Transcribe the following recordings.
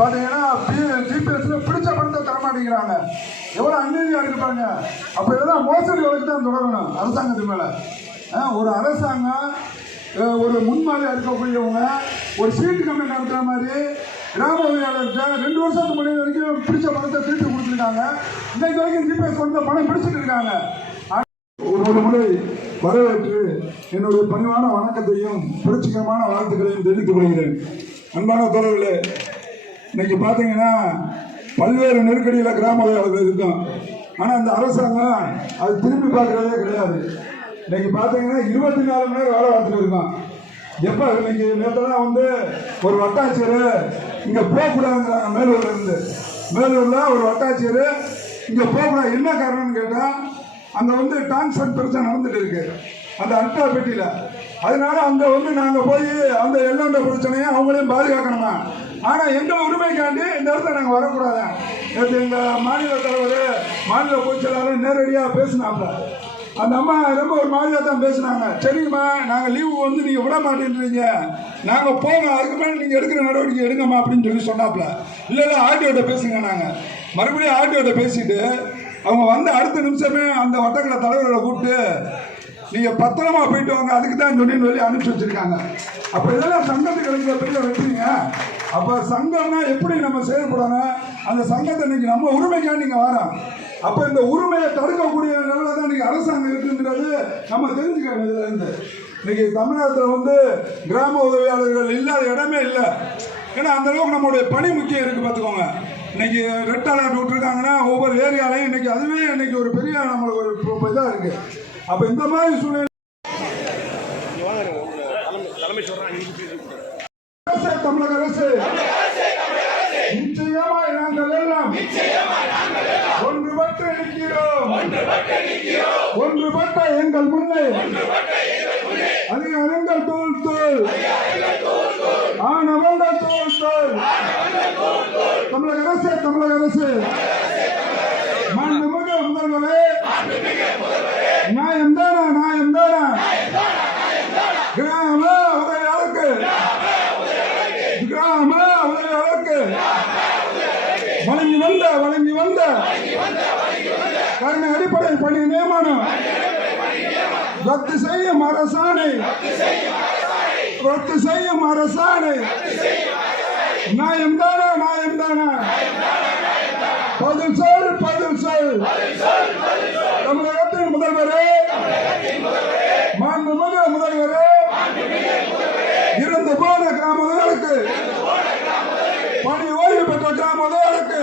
பார்த்தீங்கன்னா ஜிபிஎஸ்ல பிடிச்ச பணத்தை தர மாட்டேங்கிறாங்க. எவ்வளோ அநீதியாக இருக்கு பாருங்க. அப்போ இதெல்லாம் மோசடி வழக்கு தான் தொடரணும் அரசாங்கத்து மேலே. ஒரு அரசாங்கம் ஒரு முன்மாதிரியாக இருக்கக்கூடியவங்க ஒரு சீட்டு கம்பெனி நடத்துகிற மாதிரி கிராம உதவியாளர்கிட்ட ரெண்டு வருஷத்துக்கு முன்னாடி வரைக்கும் பிடிச்ச பணத்தை திருட்டு கொடுத்துருக்காங்க. இன்னைக்கு வரைக்கும் ஜிபிஎஸ் வந்து பணம் பிடிச்சிட்டு இருக்காங்க. ஒரு முறை வரவேற்று என்னுடைய பணிவான வணக்கத்தையும் புரட்சிகரமான வாழ்த்துக்களையும் தெரிவித்துக் கொள்கிறேன். அன்பான தோழர்களே இன்னைக்கு பார்த்தீங்கன்னா பல்வேறு நெருக்கடியில் கிராம இருக்கும் ஆனால் இந்த அரசாங்கம் அது திரும்பி பார்க்கறதே கிடையாது. இன்னைக்கு பார்த்தீங்கன்னா இருபத்தி நாலு மணி நேரம் வேலை பார்த்துட்டு இருக்கான் எப்போ? இன்னைக்கு நேற்றுலாம் வந்து ஒரு வட்டாட்சியர் இங்கே போகக்கூடாதுங்கிறாங்க மேலூர்ல இருந்து. மேலூரில் ஒரு வட்டாட்சியர் இங்கே போகக்கூடாது. என்ன காரணம்னு கேட்டால் அங்கே வந்து டான்சன் பிரச்சனை நடந்துட்டு இருக்கு. அந்த அட்டா பெட்டியில். அதனால அங்கே வந்து நாங்கள் போய் அந்த எல்லோண்ட பிரச்சனையை அவங்களையும் பாதுகாக்கணுமா? ஆனால் எங்கள் உரிமைக்காண்டி இந்த இடத்துல நாங்கள் வரக்கூடாது. நேற்று எங்கள் மாநில தலைவர் மாநில பொதுச்செயலாளர் நேரடியாக பேசினாப்ல. அந்த அம்மா ரொம்ப ஒரு மாதிரியாக தான் பேசுனாங்க. சரிங்கம்மா நாங்கள் லீவு வந்து நீங்கள் விட மாட்டேன்றீங்க. நாங்கள் போங்க அதுக்கு மேலே நீங்கள் எடுக்கிற நடவடிக்கை எடுங்கம்மா அப்படின்னு சொல்லி சொன்னாப்ல. இல்லை இல்லை ஆர்டிஓட்ட பேசுங்க நாங்கள் மறுபடியும் ஆர்டிஓட்ட பேசிட்டு அவங்க வந்த அடுத்த நிமிஷமே அந்த வட்டக்கலை தலைவர்களை கூப்பிட்டு நீங்கள் பத்திரமா போயிட்டு வாங்க அதுக்கு தான் சொன்னு சொல்லி அனுப்பிச்சு வச்சிருக்காங்க. அப்போ இதெல்லாம் சங்கத்துக்கு கிடைக்கிற பெரிய வச்சுருங்க அப்போ சங்கம்னா எப்படி நம்ம செயல்படணும்? அந்த சங்கத்தை இன்னைக்கு நம்ம உரிமைக்காக நீங்கள் வரோம் அப்போ இந்த உரிமையை தடுக்கக்கூடிய நிலையில தான் இன்னைக்கு அரசாங்கம் இருக்குங்கிறது நம்ம தெரிஞ்சுக்கணும் இதுல இருந்து. இன்னைக்கு தமிழகத்தில் வந்து கிராம உதவியாளர்கள் இல்லாத இடமே இல்லை. ஏன்னா அந்த அளவுக்கு நம்மளுடைய பணி முக்கியம் இருக்கு பார்த்துக்கோங்க. இன்னைக்கு ரெட் அலர்ட் விட்டுருக்காங்கன்னா ஒவ்வொரு ஏரியாலையும் இன்னைக்கு அதுவே இன்னைக்கு ஒரு பெரிய நம்மளுக்கு ஒரு இதாக இருக்கு. அப்போ இந்த மாதிரி சூழ்நிலை அரசு, தமிழக அரசு. நிச்சயமாய் நாங்கள் எல்லாம் ஒன்றுபட்டு நிற்கிறோம் ஒன்றுபட்ட எங்கள் முன்னே. அதிகாரங்கள் தோல் தோல் ஆனவர்கள் தோல் தோல் தமிழக அரசு தமிழக அரசு. மாண்புமிகு முதல்வரே. நியாயம் தானா நியாயம் தானா கிராம உதவியாளருக்கு கிராம உதவியாளருக்கு வழங்கி வந்த வழங்கி வந்த கருணை அடிப்படை பணி நியமனம். ரத்து செய்யும் அரசாணை. ரத்து செய்யும் அரசாணை. நியாயம் தானா நியாயம் தானா பதில் சொல் பதில் சொல். தமிழகத்தின் முதல்வரே. மாண்புமிகு முதல்வரே. இருந்து போன கிராமங்களுக்கு. பணி ஓய்வு பெற்ற கிராமங்களுக்கு.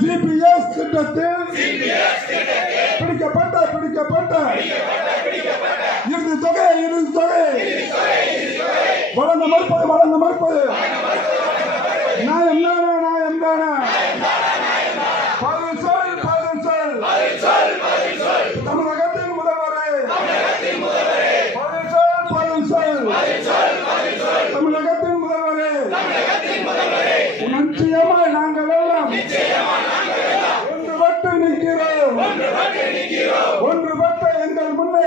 சிபிஎஸ் திட்டத்தில் பிடிக்கப்பட்ட பிடிக்கப்பட்ட. இறுதி தொகை இறுதி தொகை வழங்க மறுப்பது வழங்க மறுப்பது நியாயம் தானா நியாயம் தானா பதில் சொல் பதில் சொல் தமிழகத்தின் முதல்வரே பதில் சொல் பதில் சொல் தமிழகத்தின் முதல்வரே நிச்சயமாய் நாங்கள் எல்லாம் ஒன்றுபட்டு நிற்கிறோம் ஒன்றுபட்ட எங்கள் முன்னே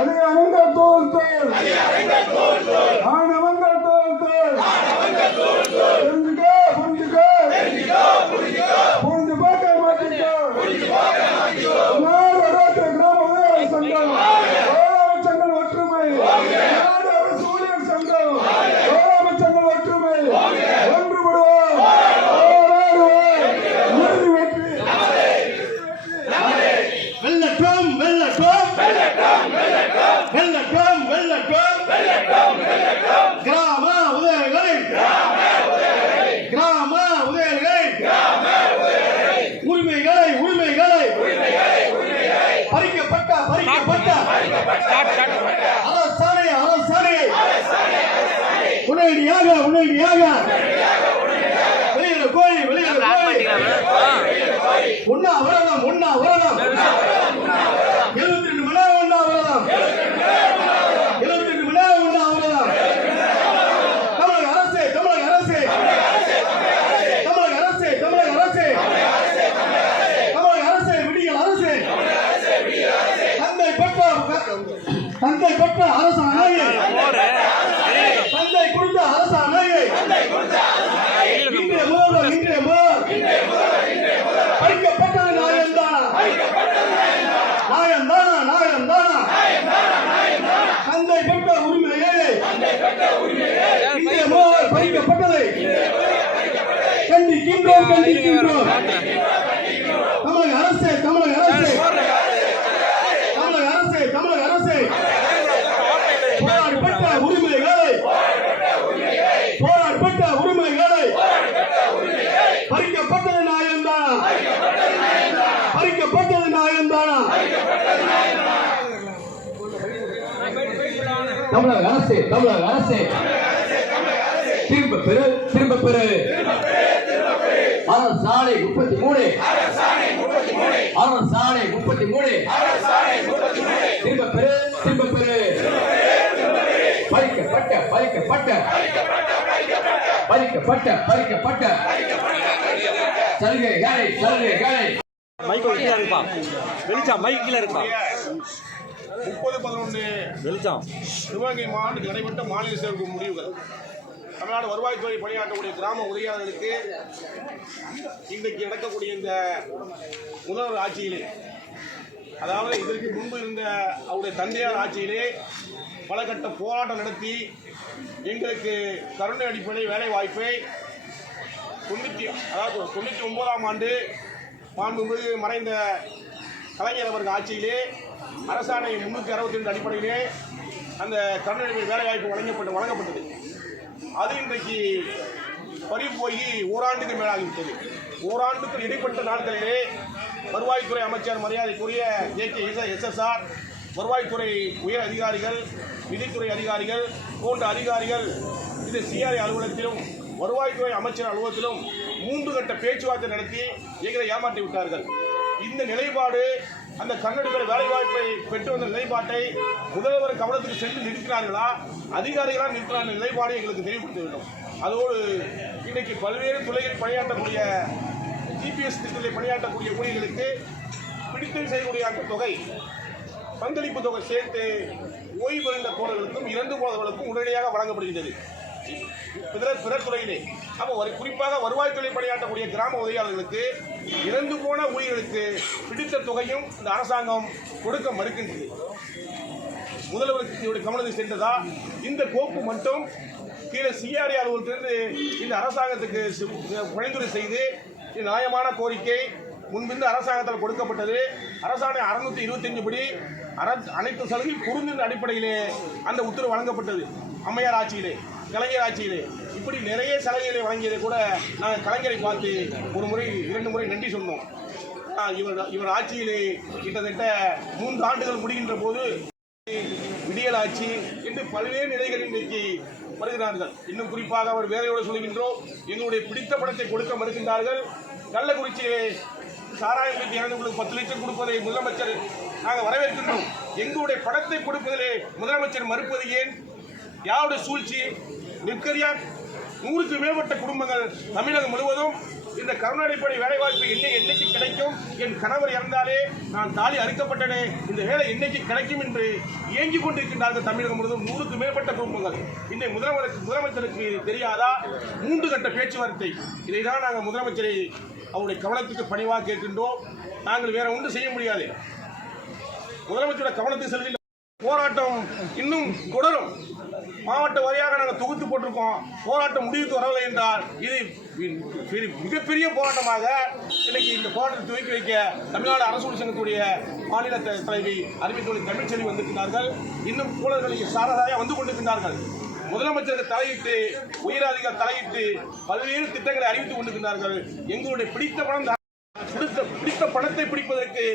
அதிகாரங்கள் தோல் தோல் ஆணவங்கள் தோல் தோல் தெரிஞ்சுக்கோ புரிஞ்சுக்கோ புரிஞ்சு பார்க்க மாட்டேங்கோ நாடு அரசு கிராம உதவி சங்கம் வேளாண் சங்கம் ஒற்றுமை நாடு அரசு ஊழியர் சங்கம் வேளாண் சங்கம் ஒற்றுமை ஒன்றுபடுவோம் போராடுவோம் இறுதி வெற்றி வெள்ளட்டும் வெள்ளட்டும் வெள்ளட்டும் வெள்ளட்டும் கிராம உதவிகளை கிராம உதவிகளை உரிமைகளை உரிமைகளை பறிக்கப்பட்ட பறிக்கப்பட்ட அரசாணை அரசாணை உடனடியாக உடனடியாக வெளியிட கோரி வெளியிட கோரி உண்ணா விரதம் உண்ணா விரதம் எழுபத்தி ரெண்டு மணி நேரம் உண்ணா விரதம் எழுபத்தி ரெண்டு மணி நேரம் உண்ணா விரதம் தமிழக அரசு தமிழக அரசு தமிழக அரசு தமிழக அரசு தமிழக அரசு விடியல் அரசு தந்தை பெற்ற தந்தை பெற்ற அரசாணையை தந்தை கொடுத்த அரசாணையை கண்டிக்கின்றோம் கண்டிக்கின்றோம் தமிழக அரசே தமிழக அரசே. தமிழக அரசே தமிழக அரசே. போராடப்பட்ட உரிமைகளை போராடப்பட்ட உரிமைகளை பறிக்கப்பட்டது நியாயம்தானா. பறிக்கப்பட்டது நியாயம்தானா. தமிழக அரசே தமிழக அரசே. திரும்ப பெறு திரும்ப பெறு அரசாணை முப்பத்தி மூணு. அரசாணை முப்பத்தி மூணு. திரும்ப பெறு திரும்ப பெறு பறிக்கப்பட்ட பறிக்கப்பட்ட. பறிக்கப்பட்ட பறிக்கப்பட்ட. சலுகைகளை மைக் கீழே இருப்பா. வெளிச்சம் மைக் கீழே இருப்பா. முப்பது பதினொன்று. வெளிச்சம். சிவகங்கை மாவட்டத்தில் நடைபெற்ற மாநில சேர்ப்பு முடிவுகள். தமிழ்நாடு வருவாய்த்துறை பணியாற்றக்கூடிய கிராம உதவியாளர்களுக்கு இன்றைக்கு நடக்கக்கூடிய இந்த முதல்வர் ஆட்சியிலே அதாவது இதற்கு முன்பு இருந்த அவருடைய தந்தையார் ஆட்சியிலே பல கட்ட போராட்டம் நடத்தி எங்களுக்கு கருணை அடிப்படை வேலை வாய்ப்பை தொண்ணூற்றி அதாவது தொண்ணூற்றி ஒன்பதாம் ஆண்டு மாண்புமிகு மறைந்த கலைஞர் அவர்கள் ஆட்சியிலே அரசாணை முன்னூற்றி அறுபத்தி ரெண்டு அடிப்படையிலே அந்த கருணை வேலைவாய்ப்பு வழங்கப்பட்டு வழங்கப்பட்டது. அது இன்றைக்கு பறி போய் ஓராண்டுக்கு மேலாகிவிட்டது. ஓராண்டுக்கு இடைப்பட்ட நாட்களிலே வருவாய்த்துறை அமைச்சர் மரியாதைக்குரிய ஜே கே எஸ்எஸ்ஆர் வருவாய்த்துறை உயர் அதிகாரிகள் நிதித்துறை அதிகாரிகள் போன்ற அதிகாரிகள் இது சிஆர்ஐ அலுவலகத்திலும் வருவாய்த்துறை அமைச்சர் அலுவலகத்திலும் மூன்று கட்ட பேச்சுவார்த்தை நடத்தி எங்களை ஏமாற்றி விட்டார்கள். இந்த நிலைப்பாடு அந்த கன்னடிகள் வேலைவாய்ப்பை பெற்று வந்த நிலைப்பாட்டை முதல்வர் கவனத்துக்கு சென்று நிறுத்தினார்களா அதிகாரிகளாக நிறுத்தின நிலைப்பாடு எங்களுக்கு தெளிவுபடுத்த வேண்டும். அதோடு இன்றைக்கு பல்வேறு துறைகளில் பணியாற்றக்கூடிய ஜிபிஎஸ் திட்டத்தில் பணியாற்றக்கூடிய ஊழியர்களுக்கு பிடித்தல் செய்யக்கூடிய அந்த தொகை பங்களிப்பு தொகை சேர்த்து ஓய்வு பெறுந்த தோழர்களுக்கும் இறந்து போனவர்களுக்கும் உடனடியாக வழங்கப்படுகின்றது. பிற பிற துறையிலே. அப்போ ஒரு குறிப்பாக வருவாய்த்துறை பணியாற்றக்கூடிய கிராம உதவியாளர்களுக்கு இறந்து போன ஊழியர்களுக்கு பிடித்த தொகையும் இந்த அரசாங்கம் கொடுக்க மறுக்கின்றது. முதல்வருக்கு இவருடைய கவனத்தை சென்றதா? இந்த கோப்பு மட்டும் கீழே சிஆர்ஏ அலுவலகத்திலிருந்து இந்த அரசாங்கத்துக்கு பணிந்துரை செய்து நியாயமான கோரிக்கை. முன்பிருந்து அரசாங்கத்தால் கொடுக்கப்பட்டது. அரசாணை அறுநூத்தி இருபத்தஞ்சு படி அரசு அனைத்து சலுகை பொருந்தின் அடிப்படையிலே அந்த உத்தரவு வழங்கப்பட்டது. அம்மையார் ஆட்சியிலே. கலைஞர் ஆட்சியிலே இப்படி நிறைய சலுகைகளை வழங்கியதை கூட நாங்கள் கலைஞரை பார்த்து ஒரு முறை இரண்டு முறை நன்றி சொன்னோம். இவர் இவர் ஆட்சியிலே கிட்டத்தட்ட மூன்று ஆண்டுகள் முடிகின்ற போது விடியல் ஆட்சி என்று பல்வேறு நிலைகள் இன்றைக்கு வருகிறார்கள். இன்னும் குறிப்பாக அவர் வேலையோடு சொல்கின்றோம் எங்களுடைய பிடித்த படத்தை கொடுக்க மறுக்கின்றார்கள். கள்ளக்குறிச்சியிலே சாராயம் வீட்டு இறந்தவர்களுக்கு பத்து லட்சம் கொடுப்பதை முதலமைச்சர் நாங்கள் வரவேற்கின்றோம். எங்களுடைய படத்தை கொடுப்பதிலே முதலமைச்சர் மறுப்பது ஏன்? யாருடைய சூழ்ச்சி? நிற்கரியா நூறுக்கு மேற்பட்ட குடும்பங்கள் தமிழகம் முழுவதும் இந்த கருணை அடிப்படை வேலைவாய்ப்பு என்ன என்னைக்கு கிடைக்கும்? என் கணவர் இறந்தாலே நான் தாலி அறுக்கப்பட்டனே. இந்த வேலை என்னைக்கு கிடைக்கும் என்று இயங்கிக் கொண்டிருக்கின்றார்கள் தமிழகம் முழுவதும் நூறுக்கு மேற்பட்ட குடும்பங்கள். இந்த முதலமைச்சருக்கு முதலமைச்சருக்கு தெரியாதா? மூன்று கட்ட பேச்சுவார்த்தை. இதை தான் நாங்கள் முதலமைச்சரை அவருடைய கவனத்துக்கு பணிவாக கேட்கின்றோம். நாங்கள் வேற ஒன்றும் செய்ய முடியாது. முதலமைச்சரோட கவனத்துக்கு செல்கின்ற போராட்டம் இன்னும் தொடரும். மாவட்ட வாரியாக நாங்கள் தொகுத்து போட்டிருக்கோம். போராட்டம் முடிவுக்கு வரவில்லை என்றால் இது மிகப்பெரிய போராட்டமாக இன்னைக்கு இந்த போராட்டத்தை துவக்கி வைக்க தமிழ்நாடு அரசு சங்கத்துடைய மாநில த- தலைவி அறிவித்துறை தமிழ்ச்செல்வி வந்திருக்கிறார்கள் இன்னும் தோழர்களுக்கு சாரதாரியாக வந்து கொண்டிருக்கிறார்கள் முதலமைச்சருக்கு தலையிட்டு உயரதிகாரி தலையிட்டு பல்வேறு திட்டங்களை அறிவித்துக் கொண்டிருக்கிறார்கள் எங்களுடைய பிடித்த பணம் தான் பிடித்த பிடித்த பணத்தை பிடிப்பதற்கு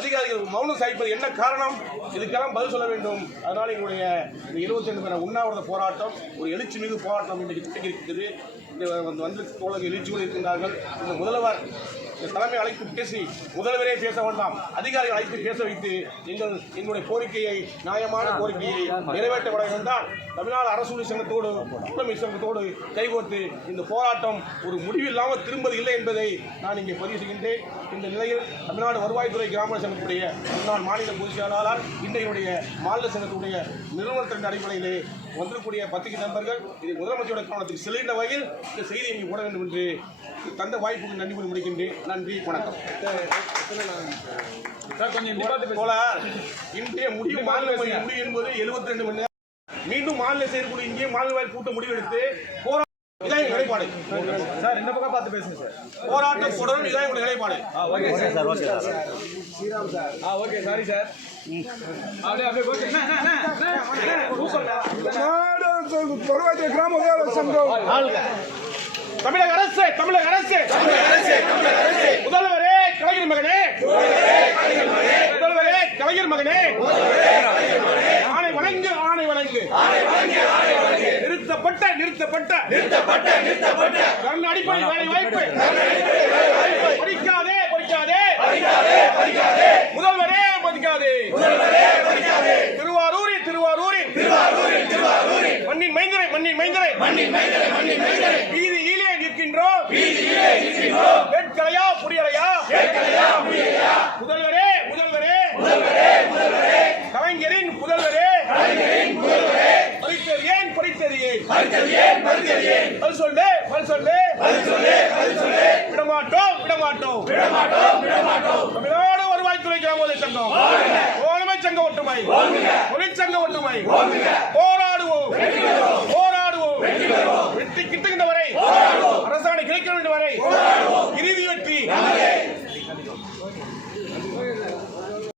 அதிகாரிகள் மௌனம் சாய்ப்பது என்ன காரணம்? இதுக்கெல்லாம் பதில் சொல்ல வேண்டும். அதனால் எங்களுடைய இந்த இருபத்தி ரெண்டு பேர உண்ணாவிரத போராட்டம் ஒரு எழுச்சி மிகு போராட்டம் இன்றைக்கு இருக்குது வந்து வந்து தோழர்கள் எழுச்சியோடு இருக்கின்றார்கள். இந்த முதல்வர் தலைமை அழைத்து பேசி முதல்வரே பேச வேண்டாம். அதிகாரிகள் அழைத்து பேச வைத்து எங்கள் எங்களுடைய கோரிக்கையை நியாயமான கோரிக்கையை நிறைவேற்றப்பட இருந்தால் தமிழ்நாடு அரசு சங்கத்தோடு கூட்டமை சங்கத்தோடு கைகோர்த்து இந்த போராட்டம் ஒரு முடிவில்லாமல் திரும்பது இல்லை என்பதை நான் இங்கே பதிவு செய்கின்றேன். இந்த நிலையில் தமிழ்நாடு வருவாய்த்துறை கிராம சங்கத்துடைய முன்னாள் மாநில பொதுச் செயலாளர் இன்றைய மாநில சங்கத்துடைய நிறுவனத்தின் அடிப்படையிலே வந்திருக்கக்கூடிய பத்திரிகை நண்பர்கள் இது முதலமைச்சரோட கவனத்துக்கு செல்கின்ற வகையில் இந்த செய்தியை இங்கே போட வேண்டும் என்று தந்த வாய்ப்புக்கு நன்றி கூறி முடிக்கின்றேன். நன்றி வணக்கம். தோழர், இன்றைய முடிவு மாநில முடிவு என்பது எழுபத்தி ரெண்டு மணி மீண்டும் மாநில செயற்குழு இங்கே மாநில கூட்ட முடிவெடுத்து போராட்டம் இதான் நிலைப்பாடு. சார் இந்த பக்கம் பார்த்து பேசுங்க சார். போராட்டம் தொடரும் இதான் எங்களுடைய நிலைப்பாடு. Okay sir sir. Okay sir. ஆ ஓகே சாரி சார். வருவாய்த்துறை கிராம உதவி சங்கம் தமிழக அரசு தமிழக அரசு முதல்வரே கலைஞர் மகனே முதல்வரே கலைஞர் மகனே ஆணை வணங்கு ஆணை வணங்கு நிறுத்தப்பட்ட நிறுத்தப்பட்ட. நிறுத்தப்பட்ட நிறுத்தப்பட்ட. கடன் அடிப்படை வேலை வாய்ப்பு பறிக்காதே பறிக்காதே முதல்வரே பறிக்காதே திருவாரூரில் திருவாரூரில் மண்ணின் மைந்தரை மண்ணின் மைந்தரை. வீதியிலே நிற்கின்றோம். வேட்கலையா புரியலையா முதல்வரே முதல்வரே கலைஞரின் முதல்வரே பறித்தது ஏன் பறித்தது ஏன் பதில் சொல்லு பதில் சொல்லு. விடமாட்டோம் விடமாட்டோம். தமிழ்நாடு வேலை சங்கம். கோலமை சங்க ஒற்றுமை. தொழிற்சங்க ஒற்றுமை. போராடுவோம். போராடுவோம். வெற்றி கிட்டுகின்ற வரை அரசாணை கிடைக்க வேண்டும் வரை இறுதி வெற்றி.